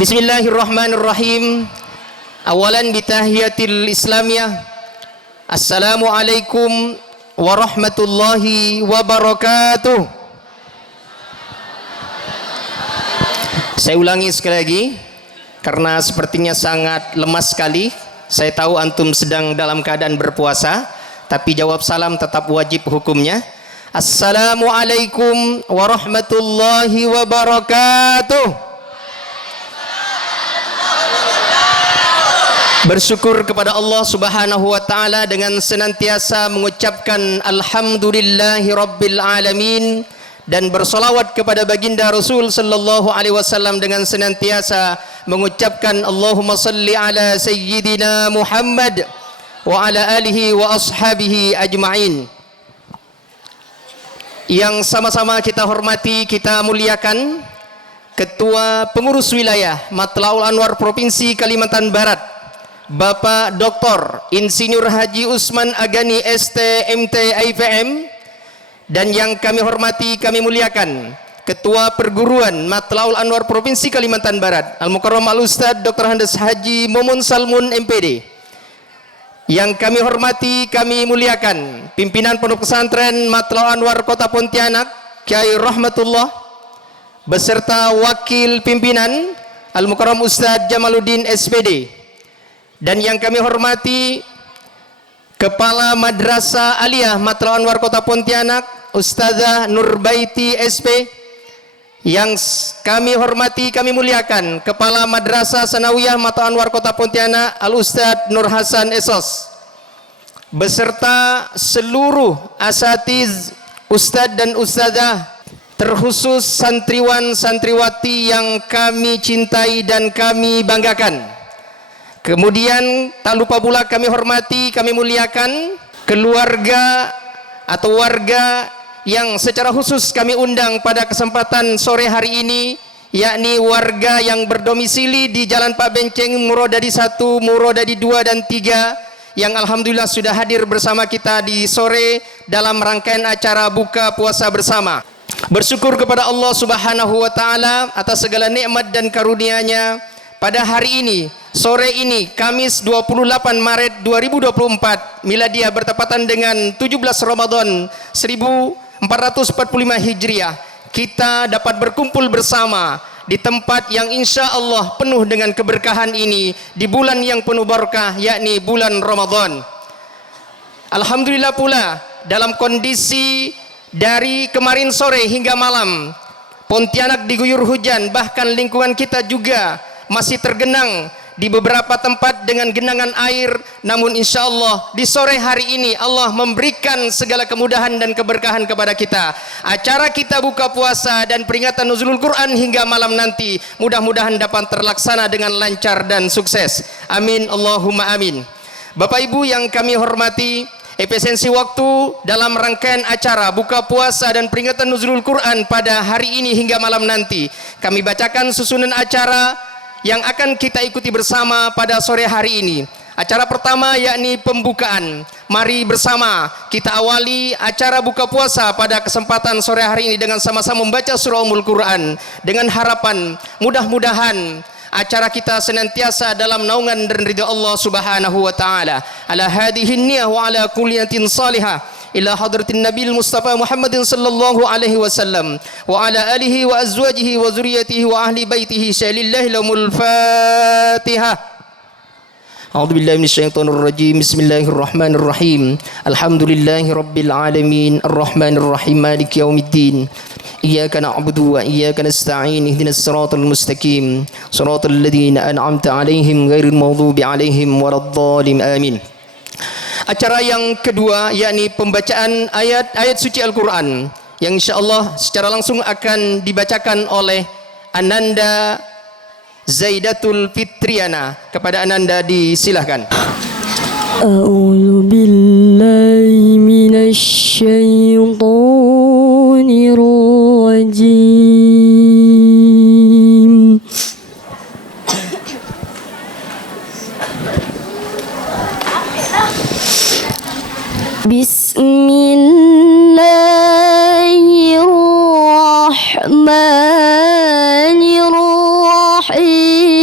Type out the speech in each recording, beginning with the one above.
Bismillahirrahmanirrahim. Awalan bitahiyatil islamiyah. Assalamualaikum warahmatullahi wabarakatuh. Saya ulangi sekali lagi karena sepertinya sangat lemas sekali. Saya tahu antum sedang dalam keadaan berpuasa, tapi jawab salam tetap wajib hukumnya. Assalamualaikum warahmatullahi wabarakatuh. Bersyukur kepada Allah Subhanahu wa taala dengan senantiasa mengucapkan alhamdulillahi rabbil alamin dan bersolawat kepada baginda Rasul sallallahu alaihi wasallam dengan senantiasa mengucapkan Allahumma salli ala sayyidina Muhammad wa ala alihi wa ashabihi ajma'in. Yang sama-sama kita hormati, kita muliakan Ketua Pengurus Wilayah Matlaul Anwar Provinsi Kalimantan Barat, Bapak Dr. Insinyur Haji Usman Agani ST MT IPM, dan yang kami hormati, kami muliakan Ketua Perguruan Matlaul Anwar Provinsi Kalimantan Barat Al-Mukarram Al-Ustadz Dr. Handes Haji Mumun Salmun MPD. Yang kami hormati, kami muliakan Pimpinan Pondok Pesantren Matlaul Anwar Kota Pontianak Kiai Rahmatullah beserta Wakil Pimpinan Al-Mukarram Ustadz Jamaluddin SPD. Dan yang kami hormati Kepala Madrasah Aliyah Matlaul Anwar Kota Pontianak Ustazah Nurbaiti SP. Yang kami hormati, kami muliakan Kepala Madrasah Sanawiyah Matlaul Anwar Kota Pontianak Al Ustadz Nur Hasan Esos beserta seluruh asatiz, ustadz dan ustazah, terkhusus santriwan santriwati yang kami cintai dan kami banggakan. Kemudian tak lupa pula kami hormati, kami muliakan keluarga atau warga yang secara khusus kami undang pada kesempatan sore hari ini, yakni warga yang berdomisili di Jalan Pak Benceng, Murodadi 1, Murodadi 2 dan 3, yang alhamdulillah sudah hadir bersama kita di sore dalam rangkaian acara buka puasa bersama. Bersyukur kepada Allah Subhanahu wa taala atas segala nikmat dan karunia-Nya. Pada hari ini, sore ini, Kamis 28 Maret 2024, Miladiah bertepatan dengan 17 Ramadan 1445 Hijriah, kita dapat berkumpul bersama di tempat yang insya Allah penuh dengan keberkahan ini, di bulan yang penuh berkah, yakni bulan Ramadan. Alhamdulillah pula, dalam kondisi dari kemarin sore hingga malam, Pontianak diguyur hujan, bahkan lingkungan kita juga masih tergenang di beberapa tempat dengan genangan air. Namun insya Allah di sore hari ini Allah memberikan segala kemudahan dan keberkahan kepada kita. Acara kita buka puasa dan peringatan nuzulul Quran hingga malam nanti mudah-mudahan dapat terlaksana dengan lancar dan sukses. Amin Allahumma amin. Bapak Ibu yang kami hormati, efisiensi waktu dalam rangkaian acara buka puasa dan peringatan nuzulul Quran pada hari ini hingga malam nanti, kami bacakan susunan acara yang akan kita ikuti bersama pada sore hari ini. Acara pertama yakni pembukaan. Mari bersama kita awali acara buka puasa pada kesempatan sore hari ini dengan sama-sama membaca surah Ummul Quran, dengan harapan mudah-mudahan acara kita senantiasa dalam naungan dan ridha Allah Subhanahu wa taala. Ala hadhihi niyyah wa ala kulli niyatin salihah ila hadratin Nabil Mustafa Muhammadin sallallahu alaihi wasallam wa ala alihi wa azwajihi wa zurriyyatihi wa ahli baitihi syalillahi lahumul Fatihah. A'udzu billahi minasyaitonir rajim. Bismillahirrahmanirrahim. Alhamdulillahi rabbil alamin arrahmanir rahim maliki yaumiddin. Iyyaka na'budu wa iyyaka nasta'in ihdinas siratal mustaqim siratal ladzina an'amta 'alaihim ghairil maghdubi 'alaihim waladdallin. Amin. Acara yang kedua yakni pembacaan ayat-ayat suci Al-Quran yang insyaallah secara langsung akan dibacakan oleh Ananda Zaidatul Fitriana. Kepada Ananda disilahkan. A'udzu billahi minasy syaithanir rajim. Bismillahirrahmanirrahim.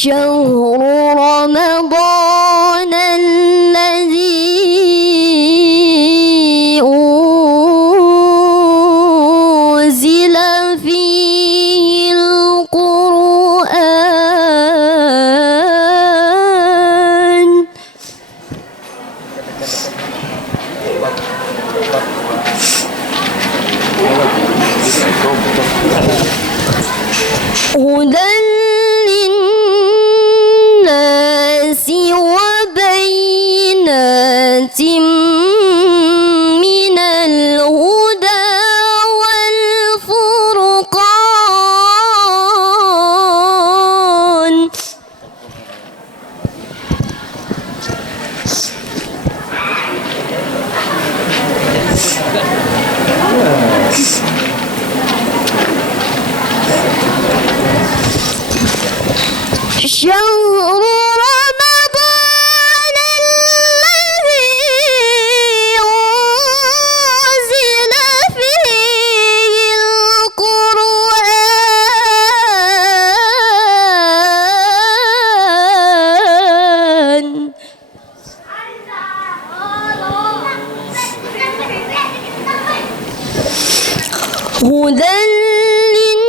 شهر رمضان الذي أنزل فيه القرآن هدى للناس وبينات من الهدى والفرقان شهر رمضان الذي أنزل فيه القرآن هدى للناس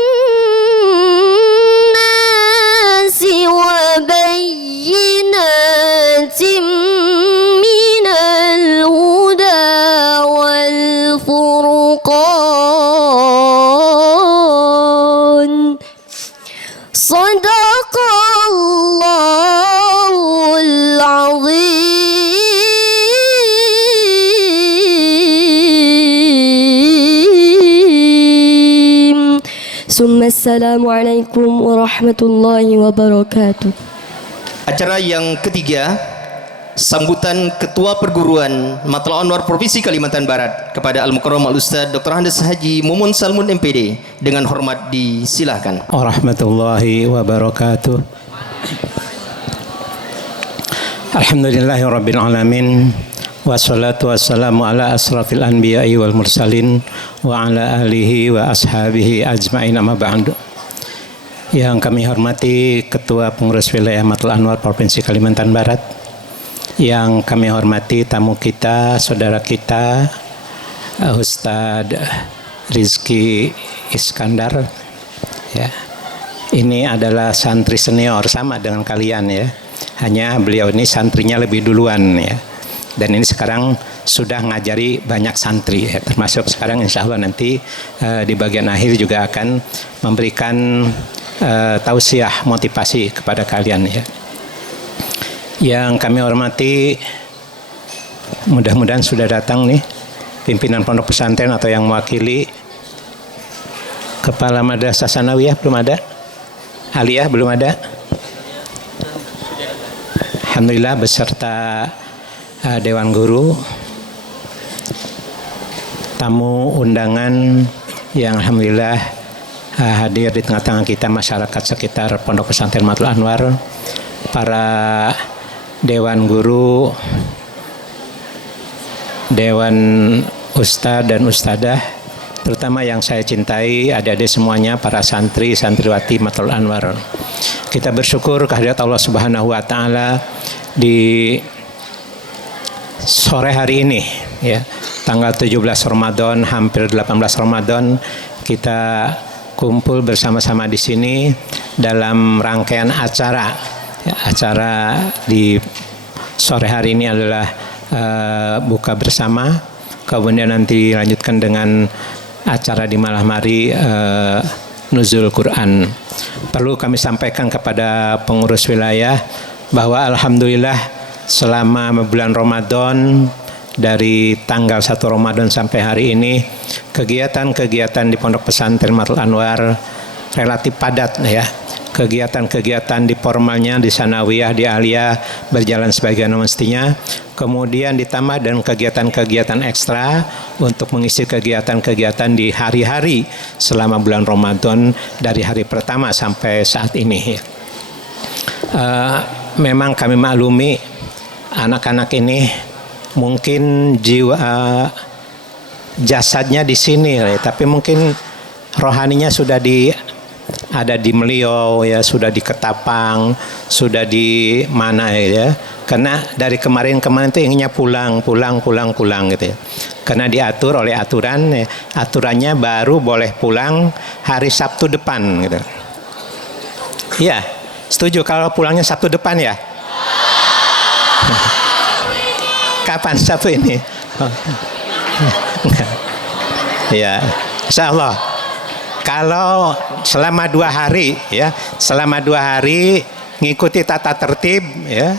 وبينات من الهدى والفرقان صدق الله العظيم ثم السلام عليكم ورحمة الله وبركاته. Acara yang ketiga, sambutan Ketua Perguruan Matlaul Anwar Provinsi Kalimantan Barat kepada Al-Mukarram Al-Ustaz Dr. Andes Haji Mumun Salmun MPD. Dengan hormat disilahkan. Warahmatullahi wabarakatuh. Alhamdulillahirabbil alamin. Wassalatu wassalamu ala asrafil anbiya'i wal mursalin wa ala alihi wa ashabihi ajma'in amma ba'du. Yang kami hormati Ketua Pengurus Wilayah Matlaul Anwar Provinsi Kalimantan Barat, yang kami hormati tamu kita, saudara kita, Ustadz Rizky Iskandar. Ya, ini adalah santri senior sama dengan kalian ya. Hanya beliau ini santrinya lebih duluan ya. Dan ini sekarang sudah ngajari banyak santri ya. Termasuk sekarang insya Allah nanti di bagian akhir juga akan memberikan tausiah motivasi kepada kalian ya. Yang kami hormati, mudah-mudahan sudah datang nih pimpinan pondok pesantren atau yang mewakili. Kepala Madrasah Sanawiyah belum ada? Aliyah belum ada? Alhamdulillah beserta Dewan Guru, tamu undangan yang alhamdulillah hadir di tengah-tengah kita, masyarakat sekitar Pondok Pesantren Matlaul Anwar, para Dewan Guru, Dewan Ustadz dan Ustadzah, terutama yang saya cintai, adik-adik semuanya, para santri, santriwati Matlaul Anwar. Kita bersyukur kehadirat Allah Subhanahu wa Ta'ala di sore hari ini ya, tanggal 17 Ramadan, hampir 18 Ramadan, kita kumpul bersama-sama di sini dalam rangkaian acara. Ya, acara di sore hari ini adalah buka bersama, kemudian nanti dilanjutkan dengan acara di malam hari nuzul Quran. Perlu kami sampaikan kepada pengurus wilayah bahwa alhamdulillah selama bulan Ramadan, dari tanggal 1 Ramadan sampai hari ini, kegiatan-kegiatan di Pondok Pesantren Matlaul Anwar relatif padat ya. Kegiatan-kegiatan di formalnya, di sanawiyah, di aliyah berjalan sebagaimana mestinya. Kemudian ditambah dengan kegiatan-kegiatan ekstra untuk mengisi kegiatan-kegiatan di hari-hari selama bulan Ramadan dari hari pertama sampai saat ini. Memang kami maklumi anak-anak ini mungkin jiwa jasadnya di sini, tapi mungkin rohaninya sudah di ada di Meliau ya, sudah di Ketapang, sudah di mana ya. Karena dari kemarin itu inginnya pulang gitu ya. Karena diatur oleh aturan ya, aturannya baru boleh pulang hari Sabtu depan gitu. Iya, setuju kalau pulangnya Sabtu depan ya? Kapan Sabtu ini? Ya, insya Allah. Kalau selama 2 hari ya, selama 2 hari ngikuti tata tertib ya,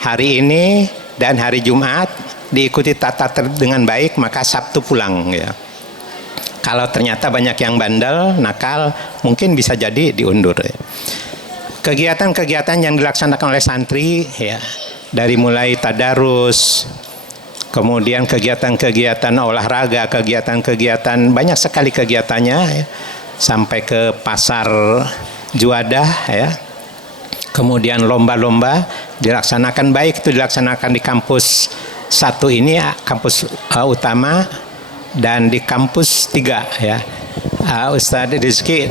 hari ini dan hari Jumat diikuti tata tertib dengan baik, maka Sabtu pulang ya. Kalau ternyata banyak yang bandel, nakal, mungkin bisa jadi diundur ya. Kegiatan-kegiatan yang dilaksanakan oleh santri ya, dari mulai tadarus, kemudian kegiatan-kegiatan olahraga, kegiatan-kegiatan banyak sekali kegiatannya ya, sampai ke pasar Juadah ya. Kemudian lomba-lomba dilaksanakan, baik itu dilaksanakan di kampus 1 ini, kampus utama, dan di kampus 3 ya. Ustadz Rizky,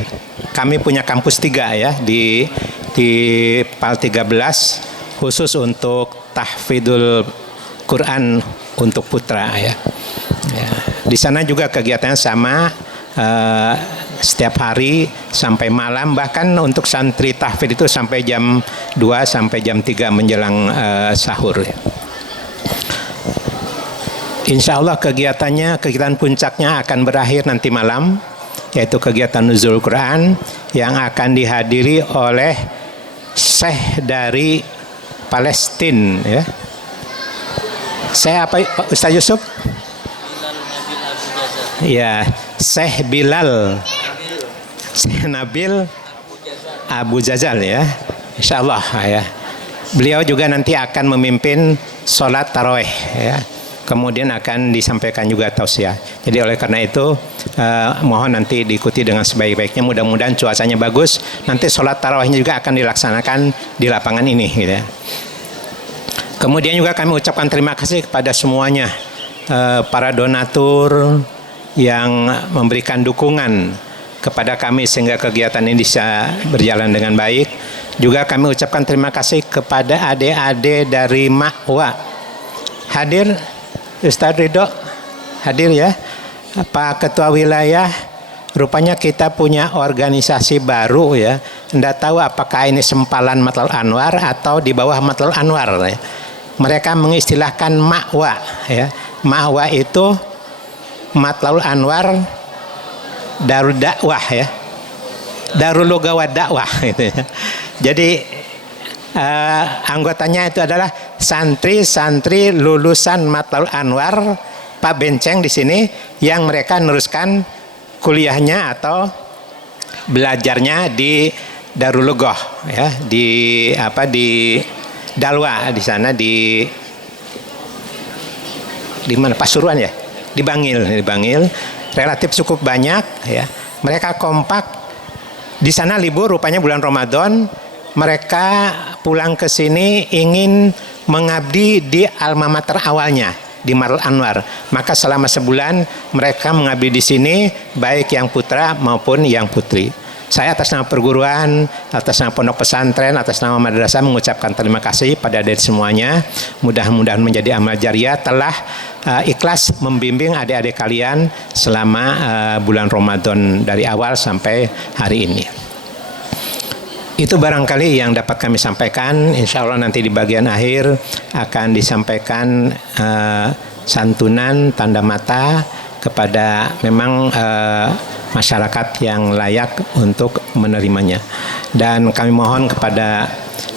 kami punya kampus 3 ya di PAL 13 khusus untuk tahfidzul Quran untuk putra ya. Ya. Di sana juga kegiatannya sama, setiap hari sampai malam, bahkan untuk santri tahfidz itu sampai jam 2 sampai jam 3 menjelang sahur ya. Insya Allah kegiatan puncaknya akan berakhir nanti malam, yaitu kegiatan nuzul Quran yang akan dihadiri oleh Syekh dari Palestina ya. Saya apa Ustaz Yusuf? Ya, Syekh Bilal Syekh Nabil Abu Jazal ya. Insya Allah ya. Beliau juga nanti akan memimpin sholat tarawih ya. Kemudian akan disampaikan juga tausiah. Jadi oleh karena itu mohon nanti diikuti dengan sebaik-baiknya. Mudah-mudahan cuacanya bagus. Nanti sholat tarawihnya juga akan dilaksanakan di lapangan ini gitu ya. Kemudian juga kami ucapkan terima kasih kepada semuanya, para donatur yang memberikan dukungan kepada kami sehingga kegiatan ini bisa berjalan dengan baik. Juga kami ucapkan terima kasih kepada adik-adik dari Ma'wa. Hadir Ustaz Ridho, hadir ya. Pak Ketua Wilayah, rupanya kita punya organisasi baru ya. Nggak tahu apakah ini sempalan Matlaul Anwar atau di bawah Matlaul Anwar ya. Mereka mengistilahkan Ma'wa ya. Ma'wa itu Matlaul Anwar Darul Dakwah ya. Darul Lugawat Dakwah gitu ya. Jadi anggotanya itu adalah santri-santri lulusan Matlaul Anwar Pak Benceng di sini, yang mereka meneruskan kuliahnya atau belajarnya di Darul Lughah ya, di Dalwa di sana, di mana Pasuruan ya, di Bangil relatif cukup banyak ya. Mereka kompak di sana, libur rupanya bulan Ramadan. Mereka pulang ke sini ingin mengabdi di alma mater awalnya di Matlaul Anwar. Maka selama sebulan mereka mengabdi di sini, baik yang putra maupun yang putri. Saya atas nama perguruan, atas nama pondok pesantren, atas nama madrasah mengucapkan terima kasih pada adik semuanya. Mudah-mudahan menjadi amal jariah telah ikhlas membimbing adik-adik kalian selama bulan Ramadan dari awal sampai hari ini. Itu barangkali yang dapat kami sampaikan. Insya Allah nanti di bagian akhir akan disampaikan santunan tanda mata kepada memang masyarakat yang layak untuk menerimanya. Dan kami mohon kepada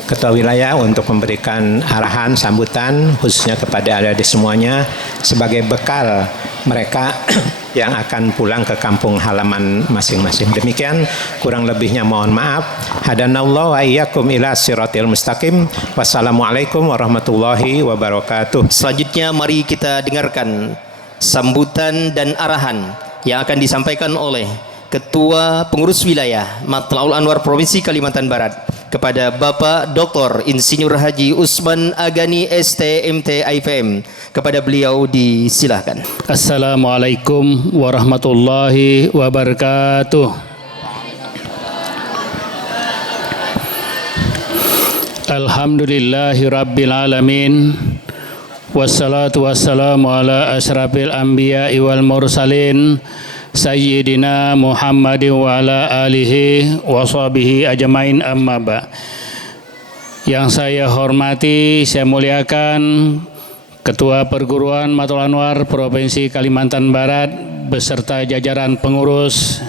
Ketua Wilayah untuk memberikan arahan sambutan khususnya kepada adik-adik semuanya sebagai bekal mereka yang akan pulang ke kampung halaman masing-masing. Demikian, kurang lebihnya mohon maaf. Hadanallahu wa iyyakum ila siratil mustaqim. Wassalamualaikum warahmatullahi wabarakatuh. Selanjutnya mari kita dengarkan sambutan dan arahan yang akan disampaikan oleh Ketua Pengurus Wilayah Matlaul Anwar Provinsi Kalimantan Barat kepada Bapak Dr. Insinyur Haji Usman Agani STMT IPM. Kepada beliau disilahkan. Assalamualaikum warahmatullahi wabarakatuh. Alhamdulillahi Rabbil Alamin. Wassalatu wassalamu ala asyrafil anbiya'i wal mursalin Sayyidina Muhammadin wa ala alihi wa sahbihi ajmain, amma ba'. Yang saya hormati, saya muliakan Ketua Perguruan Matul Anwar Provinsi Kalimantan Barat beserta jajaran pengurus.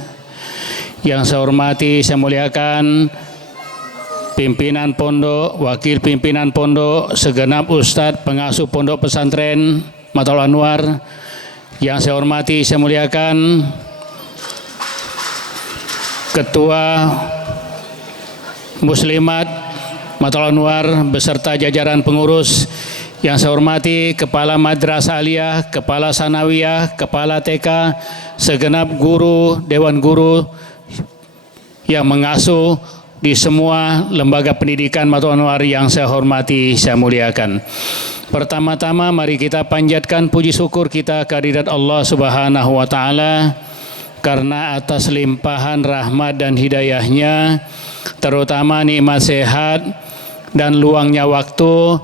Yang saya hormati, saya muliakan pimpinan pondok, wakil pimpinan pondok, segenap ustadz pengasuh pondok pesantren Matul Anwar. Yang saya hormati, saya muliakan Ketua Muslimat Matul Anwar beserta jajaran pengurus. Yang saya hormati Kepala Madrasah Aliyah, Kepala Sanawiyah, Kepala TK, segenap guru, dewan guru yang mengasuh di semua lembaga pendidikan Matul Anwar yang saya hormati, saya muliakan. Pertama-tama mari kita panjatkan puji syukur kita kehadirat Allah Subhanahu wa taala karena atas limpahan rahmat dan hidayahnya, terutama nikmat sehat dan luangnya waktu,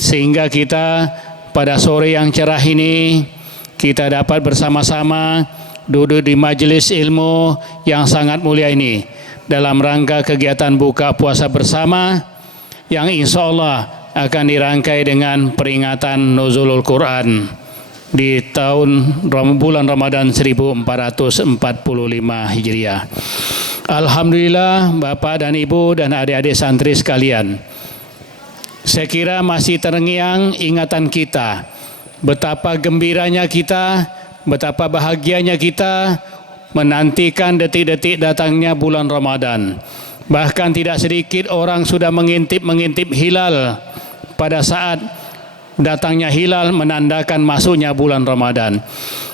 sehingga kita pada sore yang cerah ini kita dapat bersama-sama duduk di majelis ilmu yang sangat mulia ini dalam rangka kegiatan buka puasa bersama yang insya Allah akan dirangkai dengan peringatan Nuzulul Quran di bulan Ramadan 1445 Hijriah. Alhamdulillah Bapak dan Ibu dan adik-adik santri sekalian, saya kira masih terngiang ingatan kita betapa gembiranya kita, betapa bahagianya kita menantikan detik-detik datangnya bulan Ramadan. Bahkan tidak sedikit orang sudah mengintip hilal pada saat datangnya hilal menandakan masuknya bulan Ramadan.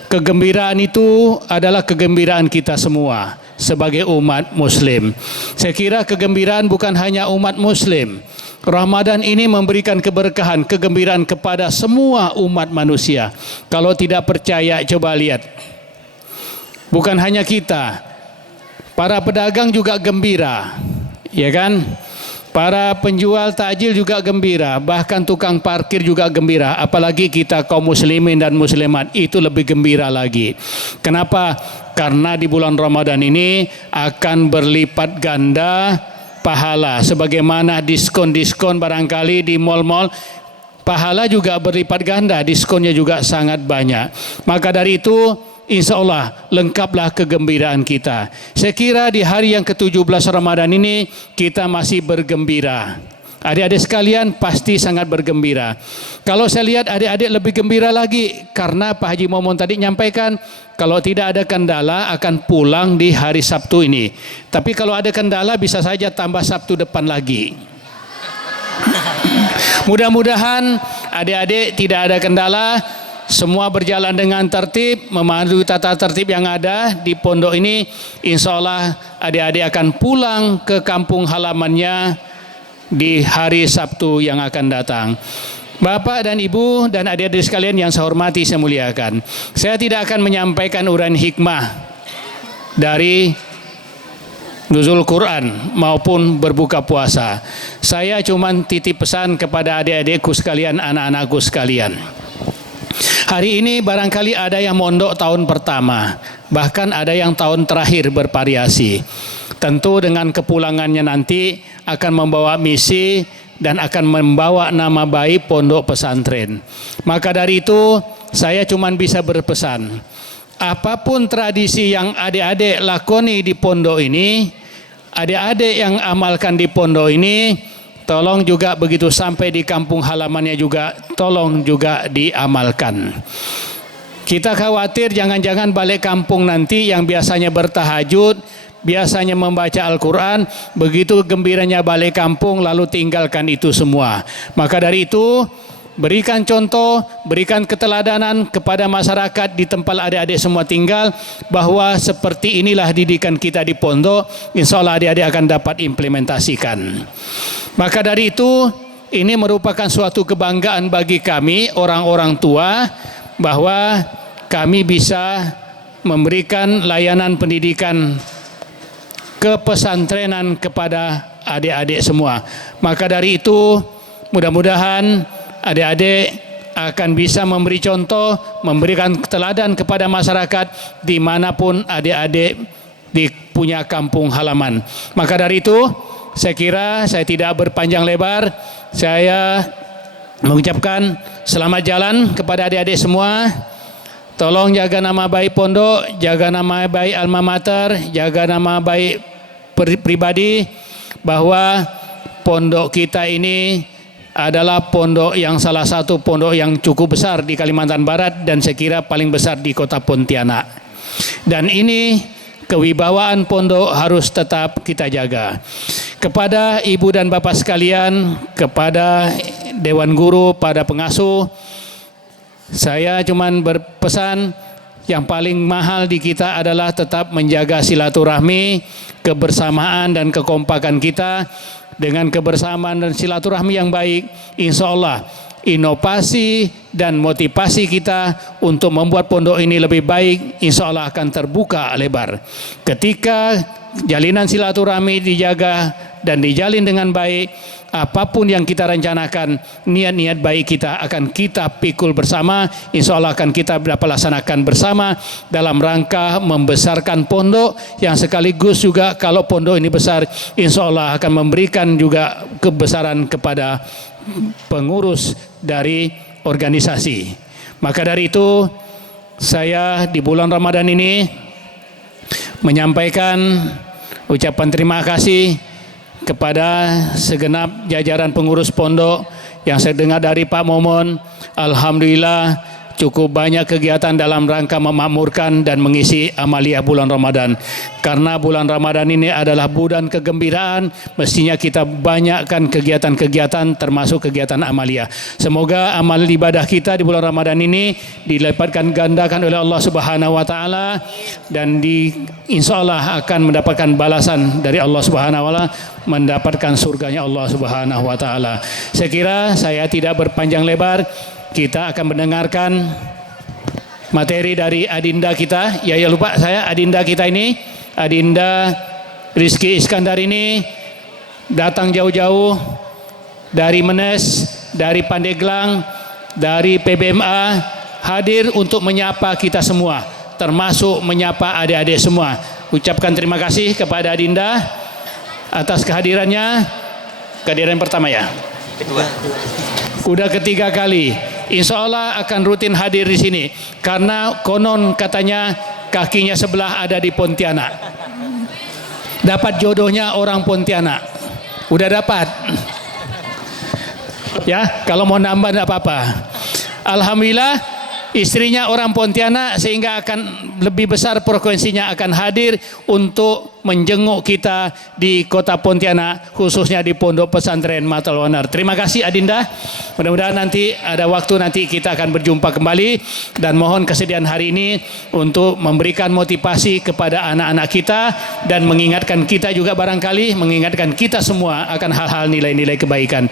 Kegembiraan itu adalah kegembiraan kita semua sebagai umat muslim. Saya kira kegembiraan bukan hanya umat muslim. Ramadan ini memberikan keberkahan, kegembiraan kepada semua umat manusia. Kalau tidak percaya coba lihat. Bukan hanya kita, para pedagang juga gembira, ya kan? Para penjual takjil juga gembira, bahkan tukang parkir juga gembira. Apalagi kita kaum muslimin dan muslimat itu lebih gembira lagi. Kenapa? Karena di bulan Ramadan ini akan berlipat ganda pahala. Sebagaimana diskon-diskon barangkali di mal-mal, pahala juga berlipat ganda, diskonnya juga sangat banyak. Maka dari itu insya Allah lengkaplah kegembiraan kita. Saya kira di hari yang ke-17 Ramadan ini kita masih bergembira. Adik-adik sekalian pasti sangat bergembira. Kalau saya lihat adik-adik lebih gembira lagi karena Pak Haji Momon tadi nyampaikan kalau tidak ada kendala akan pulang di hari Sabtu ini. Tapi kalau ada kendala bisa saja tambah Sabtu depan lagi. Mudah-mudahan adik-adik tidak ada kendala. Semua berjalan dengan tertib, mematuhi tata tertib yang ada di pondok ini. Insya Allah adik-adik akan pulang ke kampung halamannya di hari Sabtu yang akan datang. Bapak dan Ibu dan adik-adik sekalian yang saya hormati, saya muliakan. Saya tidak akan menyampaikan uraian hikmah dari Nuzul Quran maupun berbuka puasa. Saya cuma titip pesan kepada adik-adikku sekalian, anak-anakku sekalian. Hari ini barangkali ada yang mondok tahun pertama, bahkan ada yang tahun terakhir bervariasi. Tentu dengan kepulangannya nanti akan membawa misi dan akan membawa nama baik pondok pesantren. Maka dari itu saya cuma bisa berpesan, apapun tradisi yang adik-adik lakoni di pondok ini, adik-adik yang amalkan di pondok ini, tolong juga begitu sampai di kampung halamannya juga tolong juga diamalkan. Kita khawatir jangan-jangan balik kampung nanti yang biasanya bertahajud, biasanya membaca Al-Quran, begitu gembiranya balik kampung lalu tinggalkan itu semua. Maka dari itu berikan contoh, berikan keteladanan kepada masyarakat di tempat adik-adik semua tinggal, bahwa seperti inilah didikan kita di pondok. Insya Allah adik-adik akan dapat implementasikan. Maka dari itu ini merupakan suatu kebanggaan bagi kami orang-orang tua, bahwa kami bisa memberikan layanan pendidikan kepesantrenan kepada adik-adik semua. Maka dari itu mudah-mudahan adik-adik akan bisa memberi contoh, memberikan teladan kepada masyarakat dimanapun adik-adik di punya kampung halaman. Maka dari itu saya kira saya tidak berpanjang lebar, saya mengucapkan selamat jalan kepada adik-adik semua. Tolong jaga nama baik pondok, jaga nama baik alma mater, jaga nama baik pribadi, bahwa pondok kita ini adalah pondok yang salah satu pondok yang cukup besar di Kalimantan Barat dan saya kira paling besar di kota Pontianak. Dan ini kewibawaan pondok harus tetap kita jaga. Kepada ibu dan bapak sekalian, kepada dewan guru, pada pengasuh, saya cuman berpesan yang paling mahal di kita adalah tetap menjaga silaturahmi, kebersamaan dan kekompakan kita. Dengan kebersamaan dan silaturahmi yang baik, insya Allah inovasi dan motivasi kita untuk membuat pondok ini lebih baik insya Allah akan terbuka lebar. Ketika jalinan silaturahmi dijaga dan dijalin dengan baik, apapun yang kita rencanakan, niat-niat baik kita akan kita pikul bersama, insya Allah akan kita dapat laksanakan bersama dalam rangka membesarkan pondok yang sekaligus juga kalau pondok ini besar, insya Allah akan memberikan juga kebesaran kepada pengurus dari organisasi. Maka dari itu saya di bulan Ramadan ini menyampaikan ucapan terima kasih kepada segenap jajaran pengurus pondok yang saya dengar dari Pak Momon. Alhamdulillah cukup banyak kegiatan dalam rangka memakmurkan dan mengisi amaliyah bulan Ramadan. Karena bulan Ramadan ini adalah bulan kegembiraan, mestinya kita banyakkan kegiatan-kegiatan termasuk kegiatan amaliyah. Semoga amal ibadah kita di bulan Ramadan ini dilipatkan gandakan oleh Allah Subhanahu wa taala dan insyaallah akan mendapatkan balasan dari Allah Subhanahu wa taala, mendapatkan surganya Allah Subhanahu wa taala. Saya kira saya tidak berpanjang lebar. Kita akan mendengarkan materi dari adinda kita. Ya lupa saya, adinda kita ini, Adinda Rizky Iskandar ini datang jauh-jauh dari Menes, dari Pandeglang, dari PBMA, hadir untuk menyapa kita semua, termasuk menyapa adik-adik semua. Ucapkan terima kasih kepada Adinda atas kehadirannya. Kehadiran pertama ya. Kedua. Udah ketiga kali. Insya Allah akan rutin hadir di sini karena konon katanya kakinya sebelah ada di Pontianak. Dapat jodohnya orang Pontianak. Udah dapat. Ya, kalau mau nambah tidak apa-apa. Alhamdulillah istrinya orang Pontianak sehingga akan lebih besar frekuensinya akan hadir untuk menjenguk kita di kota Pontianak, khususnya di Pondok Pesantren Matal Wanar. Terima kasih Adinda. Mudah-mudahan nanti ada waktu nanti kita akan berjumpa kembali dan mohon kesediaan hari ini untuk memberikan motivasi kepada anak-anak kita dan mengingatkan kita juga barangkali mengingatkan kita semua akan hal-hal nilai-nilai kebaikan.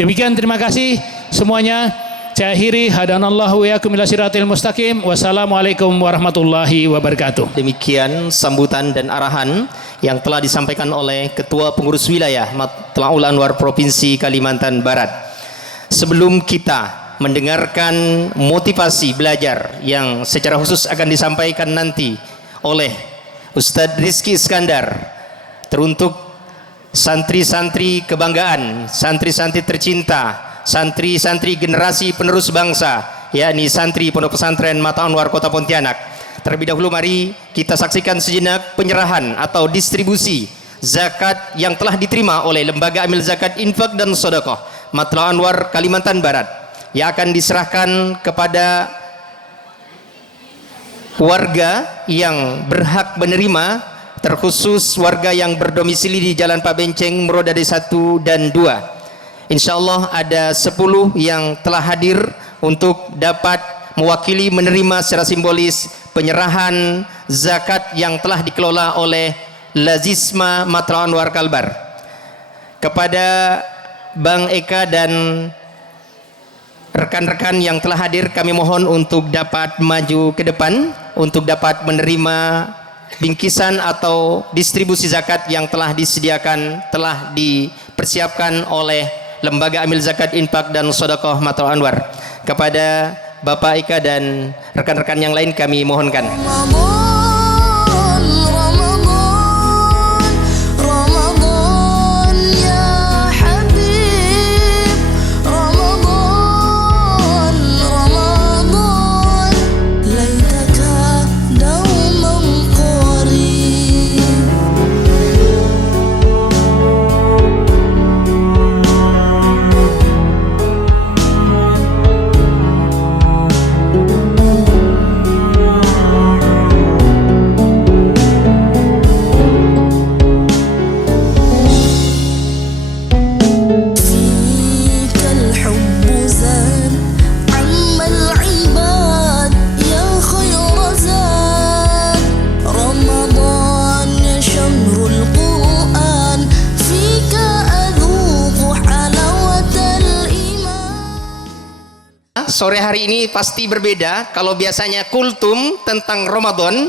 Demikian terima kasih semuanya. Saya akhiri, hadanallahu wa yakum ila siratil mustaqim. Wassalamualaikum warahmatullahi wabarakatuh. Demikian sambutan dan arahan yang telah disampaikan oleh Ketua Pengurus Wilayah Matlaul Anwar Provinsi Kalimantan Barat. Sebelum kita mendengarkan motivasi belajar yang secara khusus akan disampaikan nanti oleh Ustadz Rizky Iskandar teruntuk santri-santri kebanggaan, santri-santri tercinta, santri-santri generasi penerus bangsa, yakni santri Pondok Pesantren Mata Anwar Kota Pontianak. Terlebih dahulu mari kita saksikan sejenak penyerahan atau distribusi zakat yang telah diterima oleh Lembaga Amil Zakat Infak dan Sedekah Mata Anwar Kalimantan Barat yang akan diserahkan kepada warga yang berhak menerima, terkhusus warga yang berdomisili di Jalan Pak Benceng, Merodade 1 dan 2. Insyaallah ada 10 yang telah hadir untuk dapat mewakili menerima secara simbolis penyerahan zakat yang telah dikelola oleh Lazisma Matra Anwar Kalbar. Kepada Bang Eka dan rekan-rekan yang telah hadir kami mohon untuk dapat maju ke depan untuk dapat menerima bingkisan atau distribusi zakat yang telah disediakan, telah dipersiapkan oleh Lembaga Amil Zakat Infak dan Sedekah Matla'ul Anwar. Kepada Bapak Ika dan rekan-rekan yang lain kami mohonkan. Sore hari ini pasti berbeda. Kalau biasanya kultum tentang Ramadan,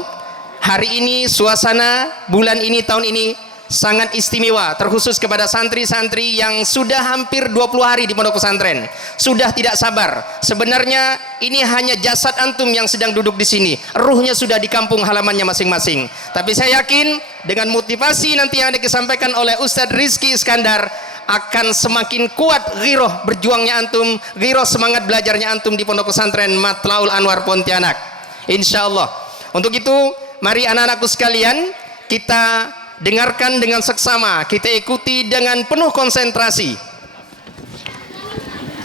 hari ini suasana bulan ini tahun ini sangat istimewa, terkhusus kepada santri-santri yang sudah hampir 20 hari di pondok pesantren. Sudah tidak sabar. Sebenarnya ini hanya jasad antum yang sedang duduk di sini. Ruhnya sudah di kampung halamannya masing-masing. Tapi saya yakin dengan motivasi nanti yang disampaikan oleh Ustadz Rizky Iskandar, akan semakin kuat ghiroh berjuangnya antum, ghiroh semangat belajarnya antum di pondok pesantren Matla'ul Anwar Pontianak, insyaallah. Untuk itu mari anak-anakku sekalian, kita dengarkan dengan seksama, kita ikuti dengan penuh konsentrasi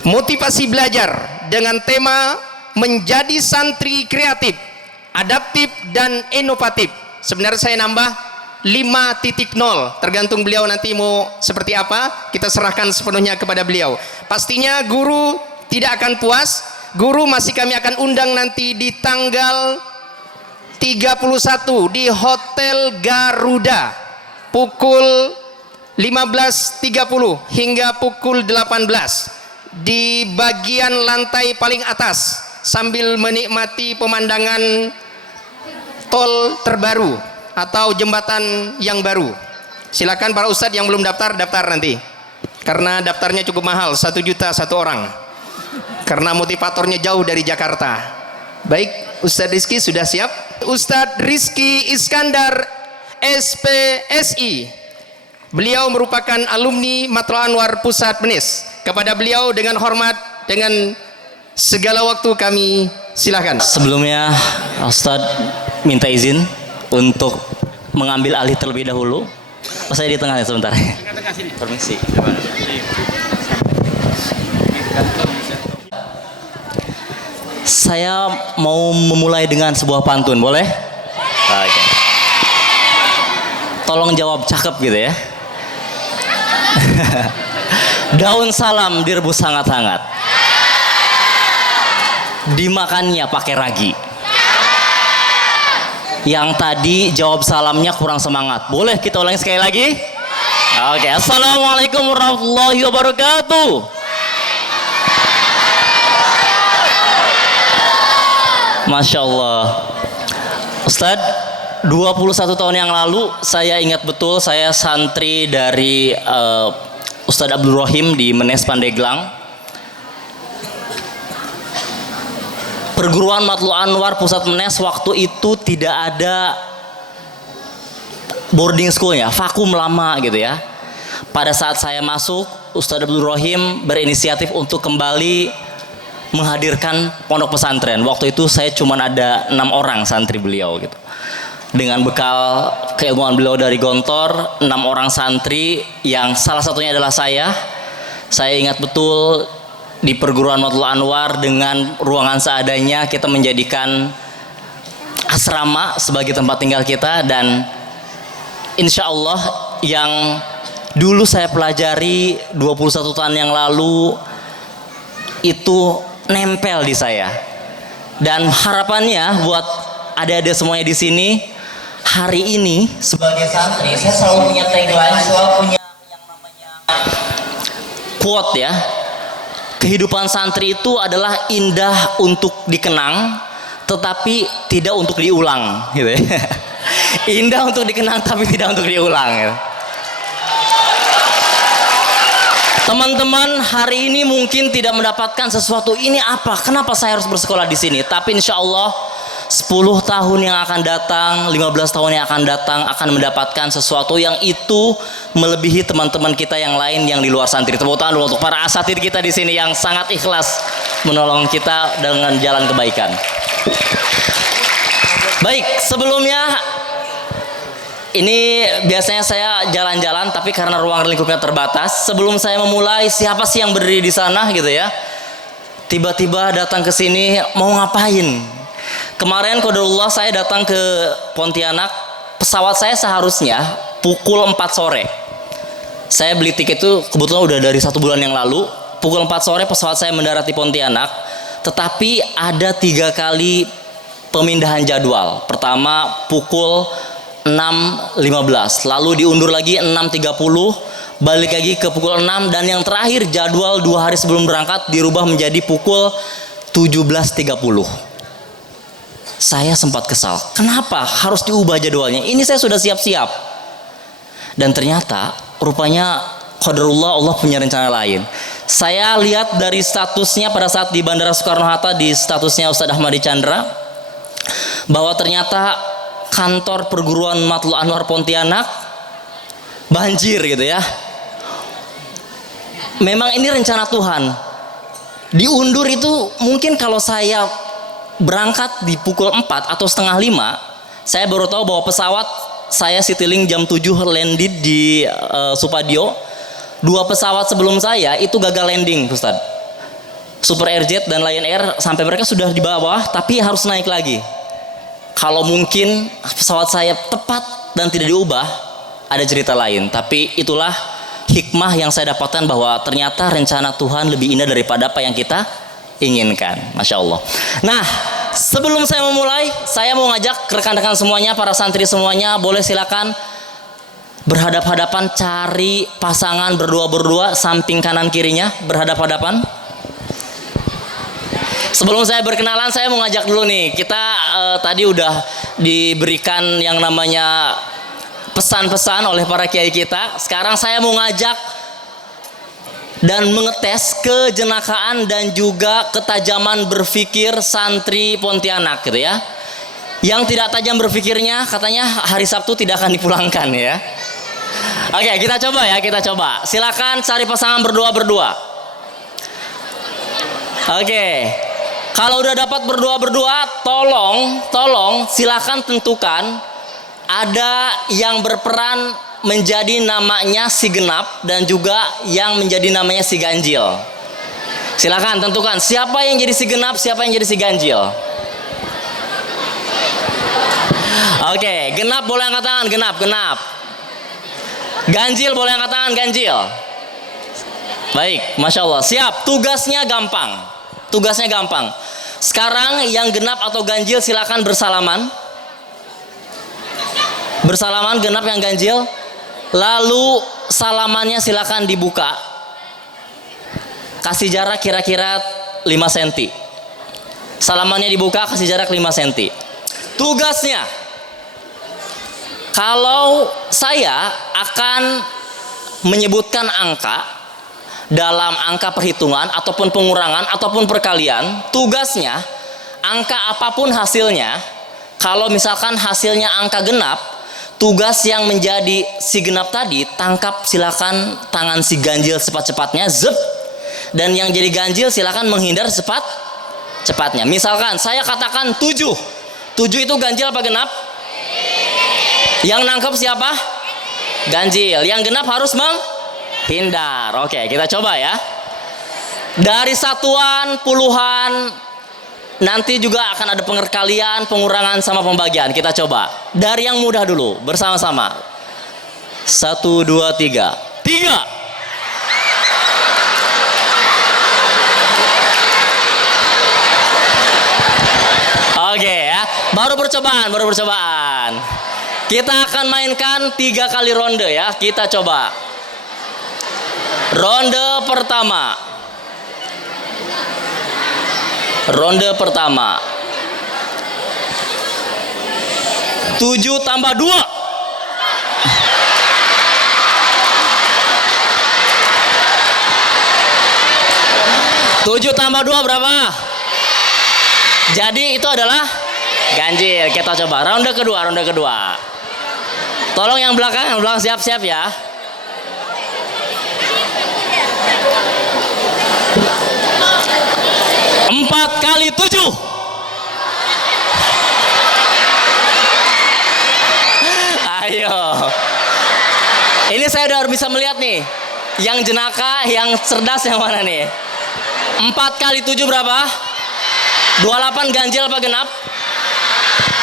motivasi belajar dengan tema menjadi santri kreatif, adaptif dan inovatif. Sebenarnya saya nambah 5.0, tergantung beliau nanti mau seperti apa, kita serahkan sepenuhnya kepada beliau. Pastinya guru tidak akan puas, guru masih kami akan undang nanti di tanggal 31 di Hotel Garuda pukul 15.30 hingga pukul 18 di bagian lantai paling atas sambil menikmati pemandangan tol terbaru atau jembatan yang baru. Silakan para ustadz yang belum daftar, daftar nanti, karena daftarnya cukup mahal, 1 juta satu orang, karena motivatornya jauh dari Jakarta. Baik, Ustadz Rizky sudah siap? Ustadz Rizky Iskandar SPSI, beliau merupakan alumni Matla'ul Anwar Pusat Menes. Kepada beliau dengan hormat, dengan segala waktu kami silakan. Sebelumnya Ustadz minta izin untuk mengambil alih terlebih dahulu. Saya di tengah ya sebentar. Permisi. Saya mau memulai dengan sebuah pantun, boleh? Oke. Tolong jawab cakep gitu ya. Daun salam direbus hangat-hangat, dimakannya pakai ragi. Yang tadi jawab salamnya kurang semangat. Boleh kita ulangi sekali lagi? Oke. Assalamualaikum warahmatullahi wabarakatuh. Masya Allah. Ustadz, 21 tahun yang lalu saya ingat betul, saya santri dari Ustadz Abdul Rahim di Menes Pandeglang. Perguruan Matla'ul Anwar Pusat Menes waktu itu tidak ada boarding schoolnya, vakum lama gitu ya. Pada saat saya masuk, Ustadz Abdul Rahim berinisiatif untuk kembali menghadirkan pondok pesantren. Waktu itu saya cuma ada 6 orang santri beliau gitu. Dengan bekal keilmuan beliau dari Gontor, 6 orang santri yang salah satunya adalah saya. Saya ingat betul di perguruan Matla'ul Anwar dengan ruangan seadanya kita menjadikan asrama sebagai tempat tinggal kita, dan insya Allah yang dulu saya pelajari 21 tahun yang lalu itu nempel di saya. Dan harapannya buat adik-adik semuanya di sini, hari ini sebagai santri saya selalu punya tagline, selalu punya yang namanya quote ya. Kehidupan santri itu adalah indah untuk dikenang, tetapi tidak untuk diulang, gitu ya. Indah untuk dikenang tapi tidak untuk diulang ya. Teman-teman, hari ini mungkin tidak mendapatkan sesuatu. Ini apa? Kenapa saya harus bersekolah di sini? Tapi insya Allah 10 tahun yang akan datang, 15 tahun yang akan datang akan mendapatkan sesuatu yang itu melebihi teman-teman kita yang lain yang di luar santri. Tepuk tangan dulu untuk para asatid kita di sini yang sangat ikhlas menolong kita dengan jalan kebaikan. Baik, sebelumnya ini biasanya saya jalan-jalan, tapi karena ruang lingkupnya terbatas, sebelum saya memulai, siapa sih yang berdiri di sana gitu ya? Tiba-tiba datang ke sini mau ngapain? Kemarin qadarullah saya datang ke Pontianak, pesawat saya seharusnya pukul 4 sore. Saya beli tiket itu kebetulan udah dari 1 bulan yang lalu. Pukul 4 sore pesawat saya mendarat di Pontianak, tetapi ada 3 kali pemindahan jadwal. Pertama pukul 6.15, lalu diundur lagi 6.30, balik lagi ke pukul 6, dan yang terakhir jadwal 2 hari sebelum berangkat dirubah menjadi pukul 17.30. Saya sempat kesal, kenapa harus diubah jadwalnya? Ini saya sudah siap-siap. Dan ternyata rupanya qadarullah, Allah punya rencana lain. Saya lihat dari statusnya pada saat di Bandara Soekarno-Hatta, di statusnya Ustadz Ahmadi Chandra, bahwa ternyata kantor perguruan Matlul Anwar Pontianak banjir gitu ya. Memang ini rencana Tuhan. Diundur itu mungkin kalau saya berangkat di pukul 4 atau setengah 5, saya baru tahu bahwa pesawat saya Citylink jam 7 landed di Supadio. 2 pesawat sebelum saya itu gagal landing, Ustaz. Super Airjet dan Lion Air sampai mereka sudah di bawah tapi harus naik lagi. Kalau mungkin pesawat saya tepat dan tidak diubah, ada cerita lain. Tapi itulah hikmah yang saya dapatkan, bahwa ternyata rencana Tuhan lebih indah daripada apa yang kita inginkan. Masya Allah. Nah, sebelum saya memulai, saya mau ngajak rekan-rekan semuanya, para santri semuanya, boleh silakan berhadap-hadapan, cari pasangan berdua-berdua, samping kanan kirinya, berhadap-hadapan. Sebelum saya berkenalan, saya mau ngajak dulu nih. Kita tadi udah diberikan yang namanya pesan-pesan oleh para kiai kita. Sekarang saya mau ngajak dan mengetes kejenakaan dan juga ketajaman berpikir santri Pontianak gitu ya. Yang tidak tajam berpikirnya katanya hari Sabtu tidak akan dipulangkan ya. Oke, kita coba ya, kita coba. Silakan cari pasangan berdua-berdua. Oke. Kalau udah dapat berdua-berdua, tolong silakan tentukan ada yang berperan menjadi namanya si genap dan juga yang menjadi namanya si ganjil. Silakan tentukan siapa yang jadi si genap, siapa yang jadi si ganjil. Oke, genap boleh angkat tangan, genap. Ganjil boleh angkat tangan, ganjil. Baik, Masya Allah. Siap, tugasnya gampang. Sekarang yang genap atau ganjil silakan bersalaman. Bersalaman genap yang ganjil. Lalu salamannya silakan dibuka. Kasih jarak kira-kira 5 cm. Salamannya dibuka, kasih jarak 5 cm. Tugasnya, kalau saya akan menyebutkan angka dalam angka perhitungan ataupun pengurangan ataupun perkalian, tugasnya angka apapun hasilnya, kalau misalkan hasilnya angka genap, tugas yang menjadi si genap tadi tangkap silakan tangan si ganjil cepat-cepatnya, zep, dan yang jadi ganjil silakan menghindar cepat-cepatnya. Misalkan saya katakan 7 itu ganjil apa genap? Yang nangkep siapa? Ganjil. Yang genap harus menghindar. Oke, kita coba ya. Dari satuan, puluhan, nanti juga akan ada pengerkalian, pengurangan sama pembagian. Kita coba. Dari yang mudah dulu, bersama-sama. 1, 2, 3. 3. Oke ya. Baru percobaan. Kita akan mainkan 3 kali ronde ya. Kita coba. Ronde pertama. 7 tambah 2. 7 tambah 2 berapa? Jadi itu adalah ganjil. Kita coba ronde kedua. Tolong yang belakang siap-siap ya. 4 kali 7. Ayo. Ini saya udah bisa melihat nih. Yang jenaka, yang cerdas yang mana nih? 4 kali 7 berapa? 28 ganjil apa genap?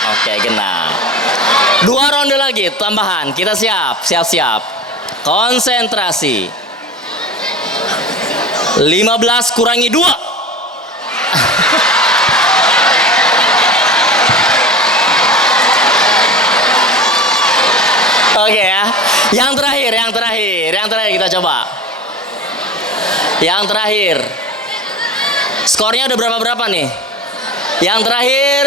Oke, genap. 2 ronde lagi tambahan. Kita siap. Konsentrasi. 15 kurangi 2. Oke ya. Yang terakhir kita coba. Yang terakhir. Skornya udah berapa nih? Yang terakhir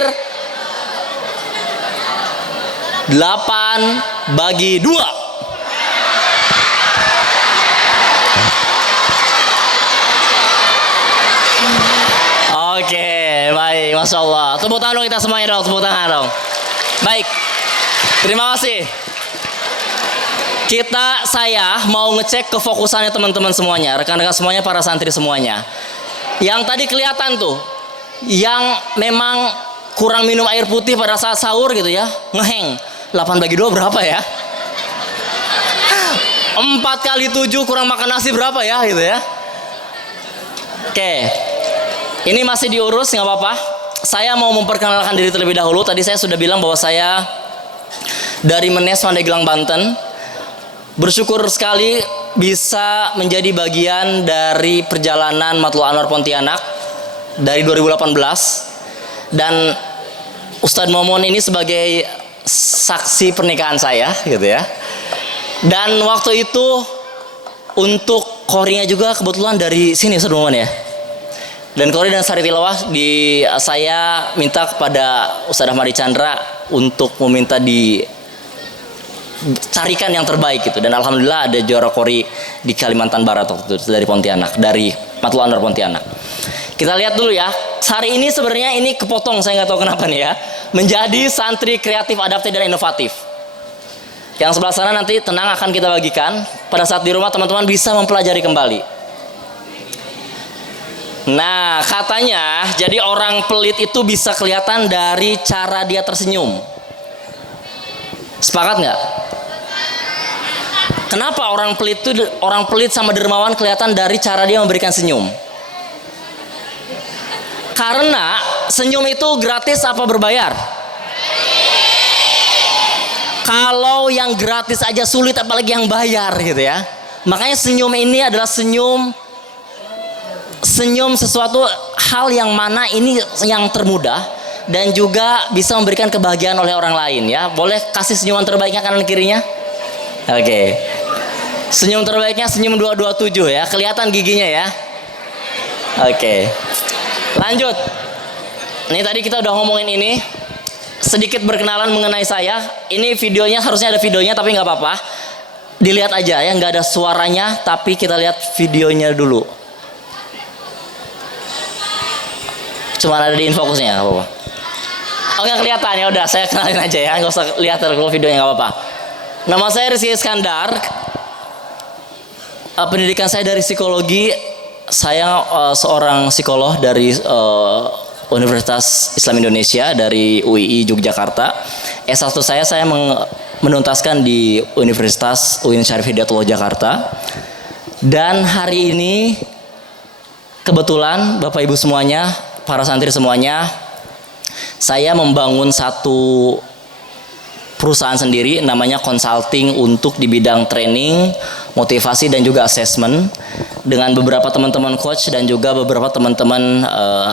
8 bagi 2. Oke, baik, Masya Allah. Tepuk tangan dong kita semuanya dong, tepuk tangan dong. Baik, terima kasih. Saya mau ngecek kefokusannya teman-teman semuanya, rekan-rekan semuanya, para santri semuanya. Yang tadi kelihatan tuh, yang memang kurang minum air putih pada saat sahur gitu ya, ngeheng. 8 bagi 2 berapa ya? 4 kali 7 kurang makan nasi berapa ya gitu ya? Oke, ini masih diurus, nggak apa-apa. Saya mau memperkenalkan diri terlebih dahulu. Tadi saya sudah bilang bahwa saya dari Menes, Pandeglang, Banten. Bersyukur sekali bisa menjadi bagian dari perjalanan Matlul Anwar Pontianak dari 2018. Dan Ustadz Momon ini sebagai saksi pernikahan saya gitu ya. Dan waktu itu untuk korinya juga kebetulan dari sini Ustadz Momon ya. Dan kori dan sari tilawah saya minta kepada Ustadz Ahmadi Chandra untuk meminta carikan yang terbaik gitu. Dan alhamdulillah ada juara kori di Kalimantan Barat waktu itu dari Pontianak, dari Matlul Anwar Pontianak. Kita lihat dulu ya. Hari ini sebenarnya ini kepotong, saya nggak tahu kenapa nih ya. Menjadi santri kreatif, adaptif dan inovatif. Yang sebelah sana nanti tenang akan kita bagikan. Pada saat di rumah teman-teman bisa mempelajari kembali. Nah, katanya jadi orang pelit itu bisa kelihatan dari cara dia tersenyum. Sepakat nggak? Kenapa orang pelit sama dermawan kelihatan dari cara dia memberikan senyum? Karena senyum itu gratis apa berbayar? Kalau yang gratis aja sulit, apalagi yang bayar gitu ya. Makanya senyum ini adalah senyum sesuatu hal yang mana ini yang termudah dan juga bisa memberikan kebahagiaan oleh orang lain ya. Boleh kasih senyuman terbaiknya kanan kirinya? Oke. Senyum terbaiknya senyum 227 ya. Kelihatan giginya ya. Oke. Lanjut. Ini tadi kita udah ngomongin ini. Sedikit berkenalan mengenai saya. Ini videonya, harusnya ada videonya tapi nggak apa-apa. Dilihat aja ya, nggak ada suaranya tapi kita lihat videonya dulu. Cuma ada di infokusnya, nggak apa-apa. Oh nggak kelihatan ya, udah saya kenalin aja ya, nggak usah lihat kalau videonya, nggak apa-apa. Nama saya Rizky Iskandar. Pendidikan saya dari psikologi. Saya seorang psikolog dari Universitas Islam Indonesia dari UII Yogyakarta. S1 saya menuntaskan di Universitas UIN Syarif Hidayatullah Jakarta. Dan hari ini kebetulan Bapak Ibu semuanya, para santri semuanya, saya membangun satu perusahaan sendiri namanya consulting untuk di bidang training, motivasi dan juga assessment dengan beberapa teman-teman coach dan juga beberapa teman-teman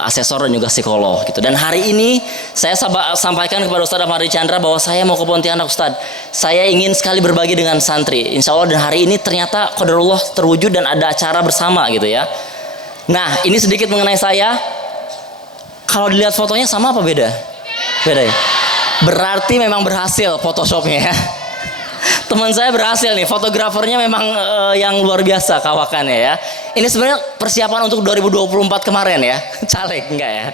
asesor dan juga psikolog gitu. Dan hari ini saya sampaikan kepada Ustadz Ahmadi Chandra bahwa saya mau ke Pontianak Ustadz. Saya ingin sekali berbagi dengan santri. Insya Allah dan hari ini ternyata qadarullah terwujud dan ada acara bersama gitu ya. Nah ini sedikit mengenai saya. Kalau dilihat fotonya sama apa beda? Beda ya? Berarti memang berhasil Photoshopnya ya. Teman saya berhasil nih, fotografernya memang yang luar biasa kawakannya ya. Ini sebenarnya persiapan untuk 2024 kemarin ya. Caleg enggak ya?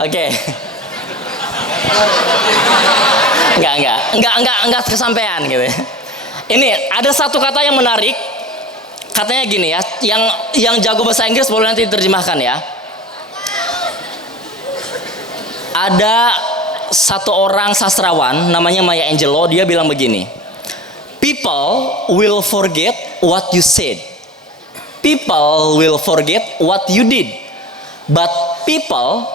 Oke. Enggak kesampaian gitu ya. Ini ada satu kata yang menarik. Katanya gini ya, yang jago bahasa Inggris boleh nanti diterjemahkan ya. Ada satu orang sastrawan namanya Maya Angelou, dia bilang begini. People will forget what you said. People will forget what you did. But people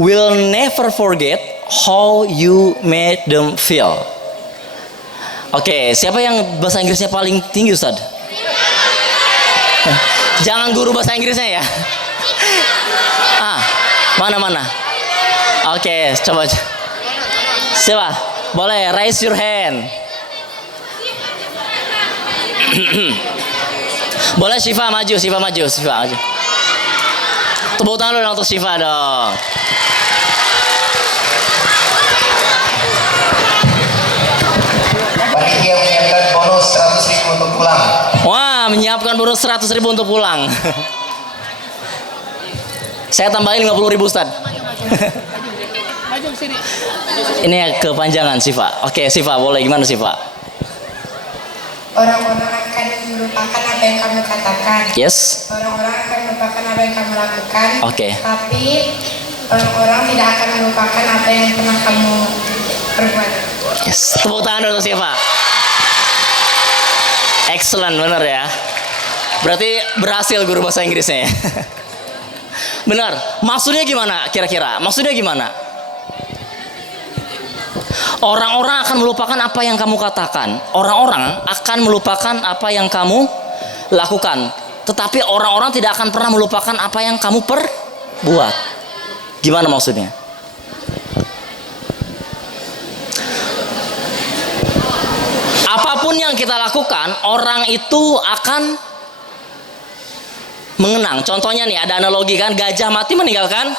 will never forget how you made them feel. Oke, siapa yang bahasa Inggrisnya paling tinggi, Ustaz? Jangan guru bahasa Inggrisnya ya. Mana? Oke, coba. Siapa? Boleh raise your hand. Boleh Syifa maju. Tepuk tangan dulu untuk Syifa dong. Panitia menyiapkan bonus 100.000 untuk pulang. Wah, menyiapkan bonus 100.000 untuk pulang. Saya tambahin 50.000 Ustaz. Ini kepanjangan Syifa. Oke Syifa, boleh gimana Syifa? Orang-orang akan melupakan apa yang kamu katakan. Yes. Orang-orang akan melupakan apa yang kamu lakukan. Oke. Tapi orang-orang tidak akan melupakan apa yang pernah kamu perbuat. Yes. Tepuk tangan untuk Syifa. Excellent, benar ya. Berarti berhasil guru bahasa Inggrisnya ya. Benar. Maksudnya gimana kira-kira? Maksudnya gimana? Orang-orang akan melupakan apa yang kamu katakan. Orang-orang akan melupakan apa yang kamu lakukan. Tetapi orang-orang tidak akan pernah melupakan apa yang kamu perbuat. Gimana maksudnya? Apapun yang kita lakukan, orang itu akan mengenang. Contohnya nih, ada analogi kan, gajah mati meninggalkan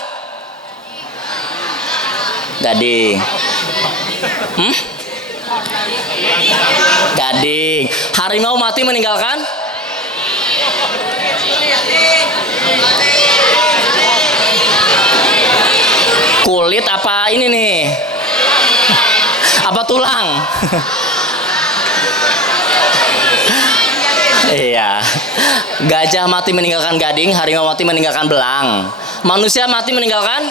gading. Gading. Harimau mati meninggalkan kulit apa ini nih? Apa tulang? Iya. Gajah mati meninggalkan gading, harimau mati meninggalkan belang. Manusia mati meninggalkan,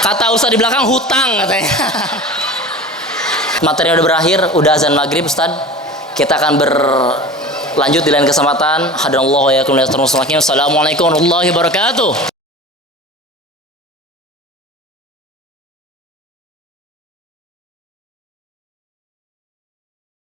kata Ustaz di belakang, hutang katanya. Materi udah berakhir, udah azan maghrib Ustaz. Kita akan berlanjut di lain kesempatan. Hadanallahu wa iyyakum ila siratal mustaqim. Assalamualaikum warahmatullahi wabarakatuh.